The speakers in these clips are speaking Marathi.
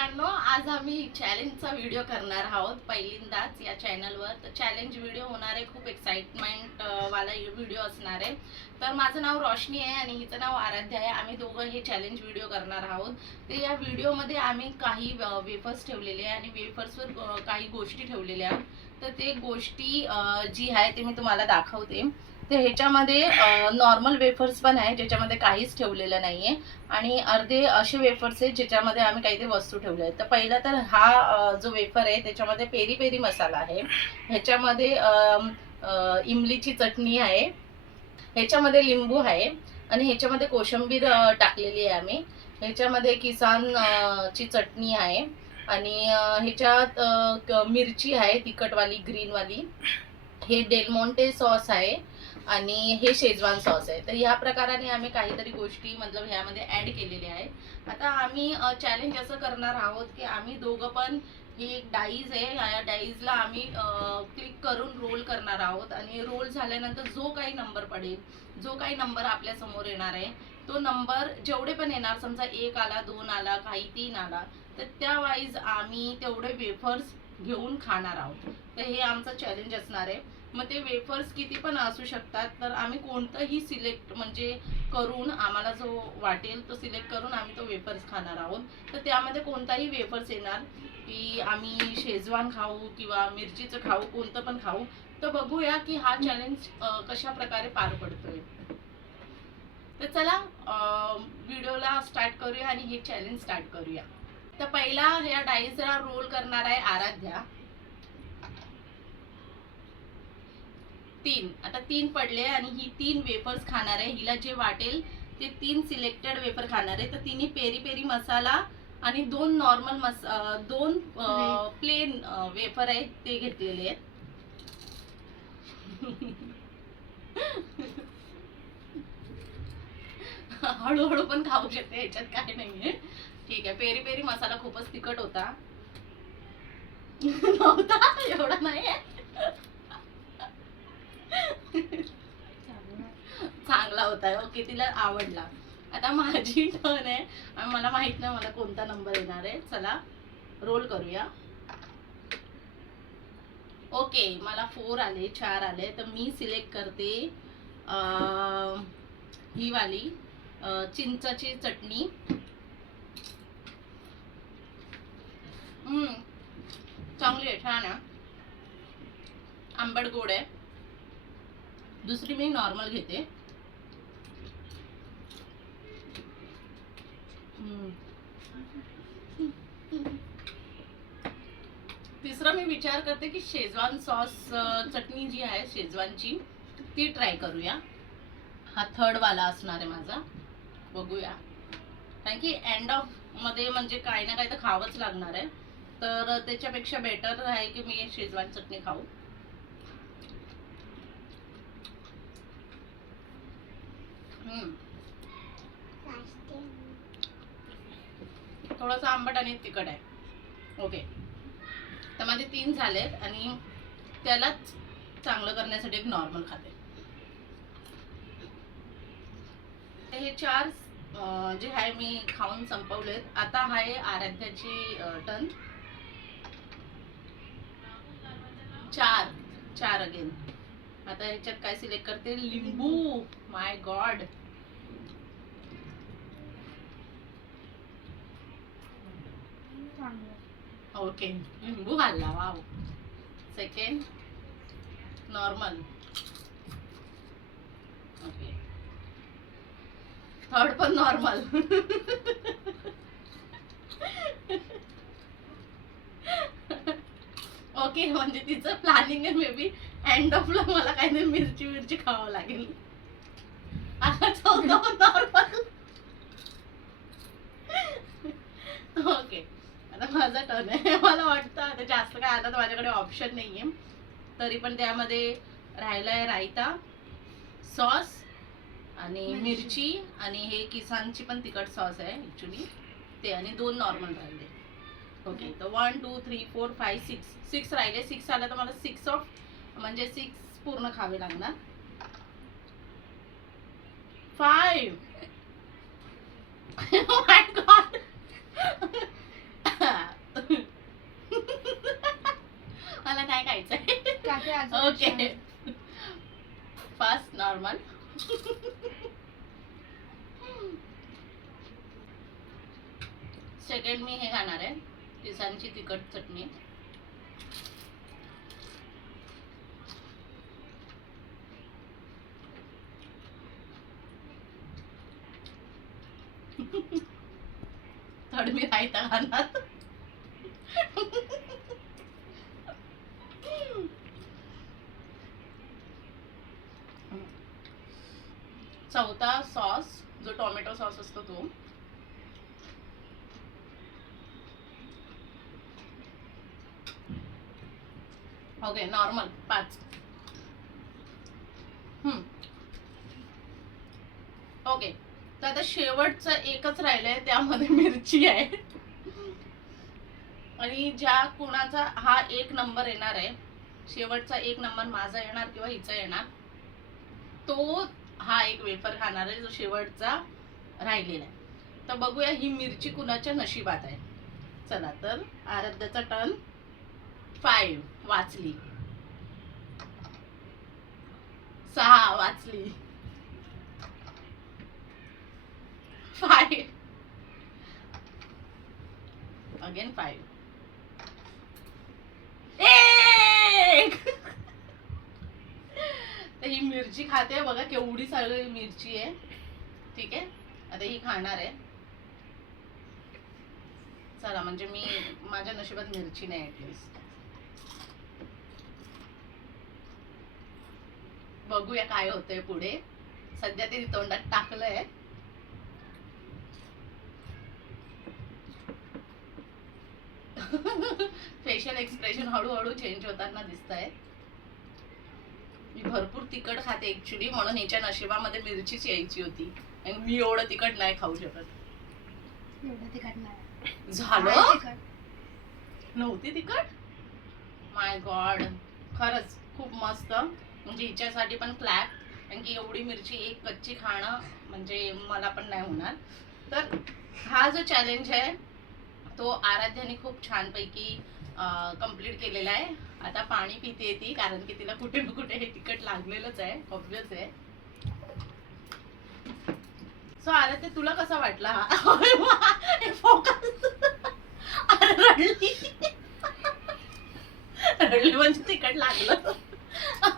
मित्रांनो, आज आम्ही चॅलेंजचा व्हिडिओ करणार आहोत पहिल्यांदाच या चॅनलवर. तर चॅलेंज व्हिडिओ होणार आहे, खूप एक्साइटमेंट वाला व्हिडिओ असणार आहे. तर माझं नाव रोशनी आहे आणि हिचं नाव आराध्या आहे. आम्ही दोघं हे चॅलेंज व्हिडिओ करणार आहोत. तर या व्हिडिओमध्ये आम्ही काही वेफर्स ठेवलेले आहे आणि वेफर्सवर काही गोष्टी ठेवलेल्या आहेत. तर ते गोष्टी जी आहे ते मी तुम्हाला दाखवते. तर ह्याच्यामध्ये नॉर्मल वेफर्स पण आहे ज्याच्यामध्ये काहीच ठेवलेलं नाहीये आणि अर्धे असे वेफर्स आहेत ज्याच्यामध्ये आम्ही काहीतरी वस्तू ठेवल्या आहेत. तर पहिला तर हा जो वेफर आहे त्याच्यामध्ये पेरी पेरी मसाला आहे, ह्याच्यामध्ये इमलीची चटणी आहे, ह्याच्यामध्ये लिंबू आहे आणि ह्याच्यामध्ये कोशिंबीर टाकलेली आहे आम्ही. ह्याच्यामध्ये किसान ची चटणी आहे आणि ह्याच्यात मिरची आहे तिखटवाली ग्रीनवाली. हे डेलमोंटे सॉस आहे आणि हे शेजवान सॉस आहे. तर ह्या प्रकाराने आम्ही काहीतरी गोष्टी मतलब ह्यामध्ये ऍड केलेल्या आहे. आता आम्ही चॅलेंज असं करणार आहोत की आम्ही दोघं पण ही एक डाईज आहे, या डाईजला आम्ही क्लिक करून रोल करणार आहोत आणि रोल झाल्यानंतर जो काही नंबर पडेल, जो काही नंबर आपल्या समोर येणार आहे तो नंबर जेवढे पण येणार, समजा 1 आला, 2 आला, काही 3 आला, तर त्या वाईज आम्ही तेवढे वेफर्स घेऊन खाणार आहोत. तर हे आमचं चॅलेंज असणार आहे. मग ते वेफर्स किती पण असू शकतात, तर आम्ही कोणतंही सिलेक्ट म्हणजे करून आम्हाला जो वाटेल तो सिलेक्ट करून आम्ही तो वेफर्स खाणार आहोत. तर त्यामध्ये कोणताही वेफर्स येणार की आम्ही शेजवान खाऊ किंवा मिरचीचं खाऊ, कोणतं पण खाऊ. तर बघूया की हा चॅलेंज कशा प्रकारे पार पडतोय. तर चला व्हिडिओला स्टार्ट करूया आणि हे चॅलेंज स्टार्ट करूया. तर पहिला या डाईजला रोल करणार आहे आराध्या. 3 आता 3 पडले आणि ही 3 वेफर्स खाणार आहे. हिला जे वाटेल ते 3 सिलेक्टेड वेफर खाणार आहे. तर तिने पेरी पेरी मसाला आणि 2 नॉर्मल 2 प्लेन वेफर आहेत ते घेतलेले आहेत. हळूहळू पण खाऊ शकते, ह्याच्यात काय नाहीये. ठीक आहे. पेरी पेरी मसाला खूपच तिखट होता. नव्हता एवढा नाही, चांगला होता. ओके, तिला आवडला. आता माझी टर्न आहे आणि मला माहित नाही मला कोणता नंबर येणार आहे. चला रोल करूया. ओके, मला 4 आले, 4 आले. तर मी सिलेक्ट करते ही वाली चिंचाची चटणी. चांगली आहे, छान आहे, आंबट गोड आहे. दुसरी मी नॉर्मल घेते. तिसरा मी विचार करते की शेजवान सॉस चटणी जी आहे शेजवानची ती ट्राय करूया. हा थर्ड वाला असणार आहे माझा. बघूया, कारण की एंड ऑफ मध्ये म्हणजे काही ना काही तर खावंच लागणार आहे. तर त्याच्यापेक्षा बेटर आहे की मी शेजवान चटणी खाऊ. थोडंसं आंबट आणि तिखट आहे. ओके, तर माझे 3 झालेत आणि त्यालाच चांगलं करण्यासाठी एक नॉर्मल खाते. हे 4 जे आहे मी खाऊन संपवलेत. आता आहे आराध्याची टर्न. 4 अगेन. आता ह्याच्यात काय सिलेक्ट करते? लिंबू. माय गॉड. ओके, लिंबू घालला. Wow. Second normal. Okay, third पण नॉर्मल. ओके, म्हणजे तिचं प्लॅनिंग आहे मे बी एंड ऑफला मला काहीतरी मिरची मिरची खावं लागेल. आता चौथा पण नॉर्मल. ओके, आता माझा टर्न आहे. मला वाटतं आता जास्त काय, आता तर माझ्याकडे ऑप्शन नाहीये. तरी पण त्यामध्ये राहिलाय रायता, सॉस आणि मिरची आणि हे किसानची पण तिखट सॉस आहे ऍक्च्युली ते, आणि 2 नॉर्मल राहिले. ओके, तर 1 2 3 4 5 6 राहिले. 6 आला तर मला 6 ऑफ म्हणजे 6 पूर्ण खावे लागणार. 5. My God. Okay fast normal. Second मी हे खाणार आहे किसानची तिखट चटणी. थर्ड मी रायता खाणार. चौथा सॉस जो टोमॅटो सॉस असतो तो. Okay normal 5. ओके तर आता शेवटचं एकच राहिलंय त्यामध्ये मिरची आहे. आणि ज्या कोणाचा हा 1 नंबर येणार आहे, शेवटचा 1 नंबर माझा येणार किंवा हिचा येणार, तो हा एक वेफर खाणार आहे जो शेवटचा राहिलेला आहे. तर बघूया ही मिरची कुणाच्या नशिबात आहे. चला तर आराध्याचा टर्न. 5 वाचली, 6 वाचली, 5 अगेन 5. 1. तर ही मिरची खाते बघा केवढी सगळी मिरची आहे. ठीक आहे आता ही खाणार आहे. चला म्हणजे मी माझ्या नशिबात मिरची नाही ऍटलीस्ट. बघूया काय होतंय पुढे. सध्या ते तोंडात टाकलंय. फेशियल एक्सप्रेशन हळूहळू चेंज होताना दिसत आहे. मी भरपूर तिखट खाते ऍक्च्युली, म्हणून हिच्या नशिबामध्ये मिरचीच यायची होती. आणि मी एवढं तिखट नाही खाऊ शकत. झालं नव्हती तिखट. माय गॉड खरंच खूप मस्त. म्हणजे हिच्यासाठी पण क्लॅप. कारण की एवढी मिरची एक कच्ची खाणं म्हणजे मला पण नाही होणार. तर हा जो चॅलेंज आहे तो आराध्याने खूप छानपैकी कंप्लीट केलेला आहे. आता पाणी पिते ती कारण की तिला कुठे ना कुठे हे तिखट लागलेलंच आहे, ऑब्वियस आहे. सो आराध्य तुला कसा वाटला हा? रडली रडली म्हणजे तिखट लागलं.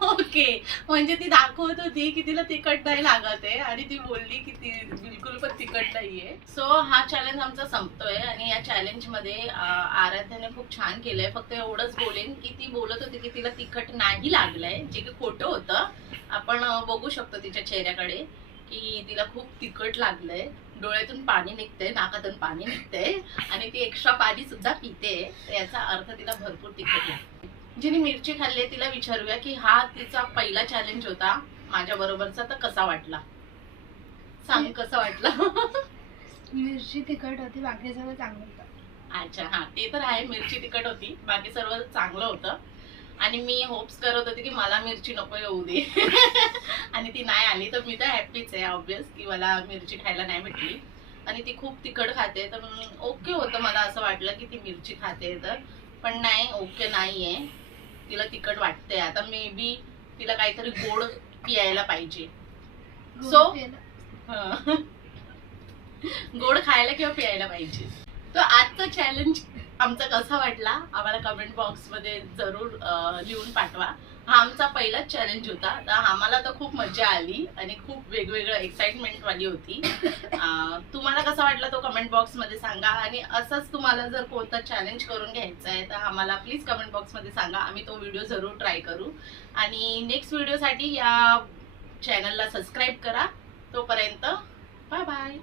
ओके म्हणजे ती दाखवत होती की तिला तिखट नाही लागत आहे आणि ती बोलली की ती बिलकुल पण तिखट नाहीये. सो हा चॅलेंज आमचा संपतोय. आणि या चॅलेंज मध्ये आराध्याने खूप छान केलंय. फक्त एवढंच बोलेन की ती बोलत होती की तिला तिखट नाही लागलंय, जे की खोटं होतं. आपण बघू शकतो तिच्या चेहऱ्याकडे की तिला खूप तिखट लागलंय. डोळ्यातून पाणी निघतंय, नाकातून पाणी निघतंय आणि ती एक्स्ट्रा पाणी सुद्धा पिते. याचा अर्थ तिला भरपूर तिखट लागते. जिने मिरची खाल्ली तिला विचारूया की हा तिचा पहिला चॅलेंज होता माझ्या बरोबरचा, तर कसा वाटला सांग. कसा वाटला? मिरची तिखट होती, बाकी सगळं चांगलं होतं. अच्छा हा ते तर आहे. मिरची तिखट होती, बाकी सर्व चांगलं होतं. आणि मी होप्स करत होते की मला मिरची नको येऊ दे. आणि ती नाही आली तर मी तर हॅपीच आहे ऑब्वियस की मला मिरची खायला नाही भेटली. आणि ती खूप तिखट खाते तर ओके होतं. मला असं वाटलं की ती मिरची खाते तर, पण नाही ओके नाहीये. तिला तिखट वाटते. आता मे बी तिला काहीतरी गोड पियायला पाहिजे. सो गोड खायला किंवा पियायला पाहिजे. तर आजचा चॅलेंज आमचा कसा वाटला आम्हाला कमेंट बॉक्स मध्ये जरूर लिहून पाठवा. हा आमचा पहिलाच चॅलेंज होता. तर आम्हाला तर खूप मजा आली आणि खूप वेगवेगळं एक्साइटमेंट वाली होती. तुम्हाला कसा वाटला तो कमेंट बॉक्स मध्ये सांगा. आणि असंच तुम्हाला जर कोणता चॅलेंज करून घ्यायचा आहे तर आम्हाला प्लीज कमेंट बॉक्स मध्ये सांगा. आम्ही तो व्हिडिओ जरूर ट्राय करू. आणि नेक्स्ट व्हिडिओसाठी या चॅनलला सबस्क्राईब करा. तोपर्यंत बाय बाय.